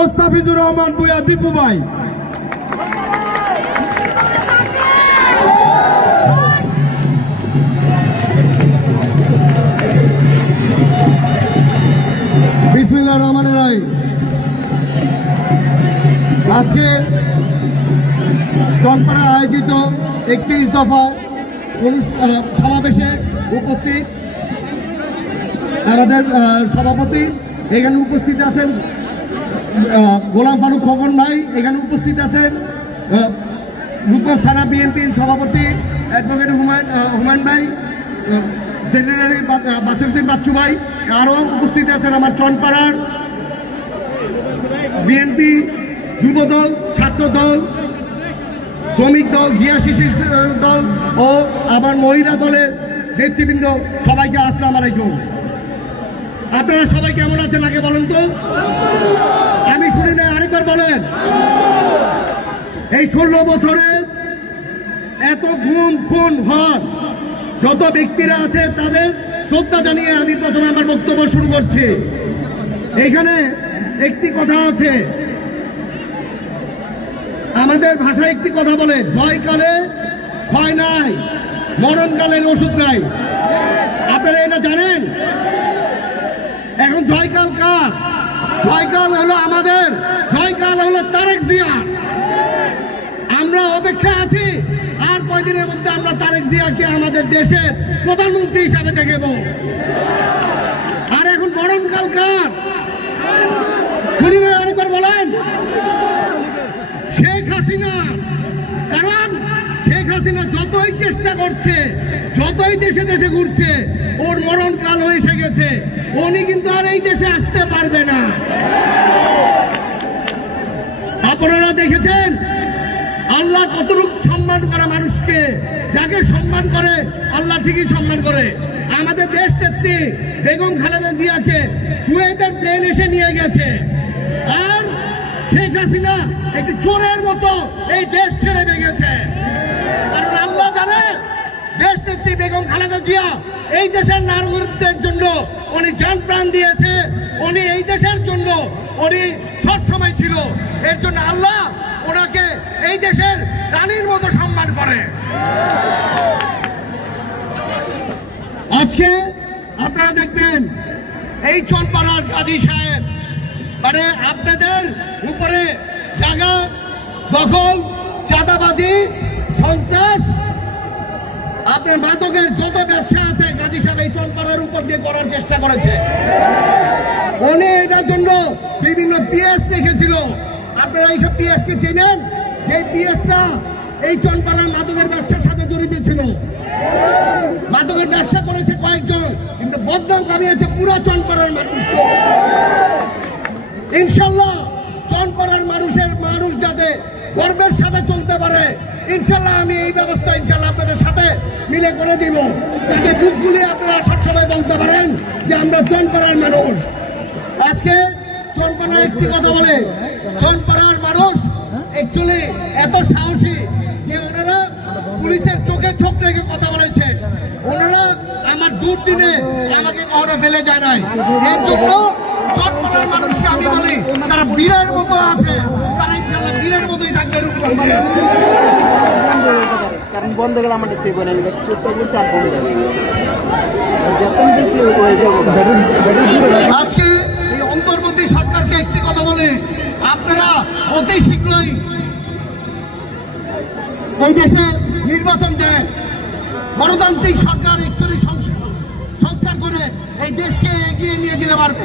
মোস্তাফিজুর রহমান বুয়া দীপু ভাই, বিসমিল্লাহির রহমানির রহিম। আজকে চনপাড়া আয়োজিত 31 দফা সমাবেশে উপস্থিত আমাদের সভাপতি, এখানে উপস্থিত আছেন গোলাম ফারুক খোকন ভাই, এখানে উপস্থিত আছেন রূপগঞ্জ থানা বিএনপির সভাপতি অ্যাডভোকেট হুমায়ুন ভাই, সেক্রেটারি বাসিরউদ্দিন বাচ্চু ভাই, আরও উপস্থিত আছেন আমার চনপাড়ার বিএনপি যুবদল, ছাত্র দল, শ্রমিক দল, জিয়া শিশির দল ও আবার মহিলা দলের নেতৃবৃন্দ, সবাইকে আসসালামু আলাইকুম। আপনারা সবাই কেমন আছেন আগে বলেন তো, আমি শুনি না, আরেকবার বলেন। এই 16 বছরে এত গুম খুন হওয়ার যত ব্যক্তিরা আছে তাদের শ্রদ্ধা জানিয়ে আমি প্রথমে আমার বক্তব্য শুরু করছি। এখানে একটি কথা আছে, আমাদের ভাষায় একটি কথা বলে, জয়কালে ক্ষয় নাই, মরণকালের ওষুধ নাই। আপনারা এটা জানেন? এখন জয়কাল কার? জয়কাল হলো আমাদের, জয়কাল হলো তারেক জিয়া। আমরা অপেক্ষা আছি আর কয়দিনের মধ্যে আমরা তারেক জিয়াকে আমাদের দেশের প্রধানমন্ত্রী হিসাবে দেখব। আর এখন মরণকাল কার? শুনি না, আরেকবার বলেন। শেখ হাসিনা। কারণ শেখ হাসিনা যতই চেষ্টা করছে, যতই দেশে দেশে ঘুরছে, ওর মরণকাল হয়ে গেছে। উনি কিন্তু আর এই দেশে আসতে পারবে না। আপনারা দেখেছেন আল্লাহ কতটুকু সম্মান করে মানুষকে, যাকে সম্মান করে আল্লাহ ঠিকই সম্মান করে। আমাদের দেশ নেত্রী বেগম খালেদা জিয়াকে কুয়েতের প্লেন এসে নিয়ে গেছে, আর শেখ হাসিনা একটি চোরের মতো এই দেশ ছেড়ে গেছে। কারণ আল্লাহ জানে দেশ নেত্রী বেগম খালেদা জিয়া এই দেশের নাগরিকদের জন্য উনি জান প্রাণ দিয়েছে, উনি এই দেশের জন্য উনি সবসময় ছিল। এর জন্য আল্লাহ ওনাকে এই দেশের রানীর মতো সম্মান করে। আজকে আপনারা দেখবেন এই চনপাড়ার কাজী সাহেব, মানে আপনাদের উপরে জায়গা দখল, চাঁদাবাজি, সন্ত্রাস, আপনার মাদকের যত ব্যবসা আছে কাজী সাহেব এই চনপাড়ার উপর দিয়ে করার চেষ্টা করেছে। উনি এটার জন্য বিভিন্ন পিএস রেখেছিল। আপনারা এইসব পিএস কে চেনেন? যে পিএসরা এই চনপাড়ার মাদকের ব্যবসার সাথে জড়িত ছিল। মাদকের ব্যবসা করেছে কয়েকজন, কিন্তু বদনাম কামিয়েছে পুরো চনপাড়ার মানুষকে। ইনশাল্লাহ চনপাড়ার মানুষ যাতে গর্বের সাথে চলতে পারে, ইনশাল্লাহ আমি এই ব্যবস্থা ইনশাল্লাহ আপনাদের সাথে মিলে করে দিব, যাতে বুক গুলিয়ে আপনারা সবসময় বলতে পারেন যে আমরা চনপাড়ার মানুষ। আজকে চনপাড়ার একটি কথা বলে, চনপাড়ার মানুষ অ্যাকচুয়ালি এত সাহসী যে ওনারা পুলিশের চোখে চোখ রেখে কথা বলেছে। ওনারা আমার দুর্দিনে আমাকে কখনো ফেলে যায় নাই। এর জন্য চনপাড়ার মানুষকে আমি বলি তারা বীরের মতো আছে, তারা ইনশাআল্লাহ বীরের মতোই থাকবে রূপগঞ্জে। কারণ বন্ধ গেলে আমাদের সেই বলে আজকে এই অন্তর্বর্তী সরকারকে একটি কথা বলে, আপনারা অতি শীঘ্রই এই দেশে নির্বাচন দেন, গণতান্ত্রিক সরকার একচুয়ালি সংস্কার করে এই দেশকে এগিয়ে নিয়ে যেতে পারবে।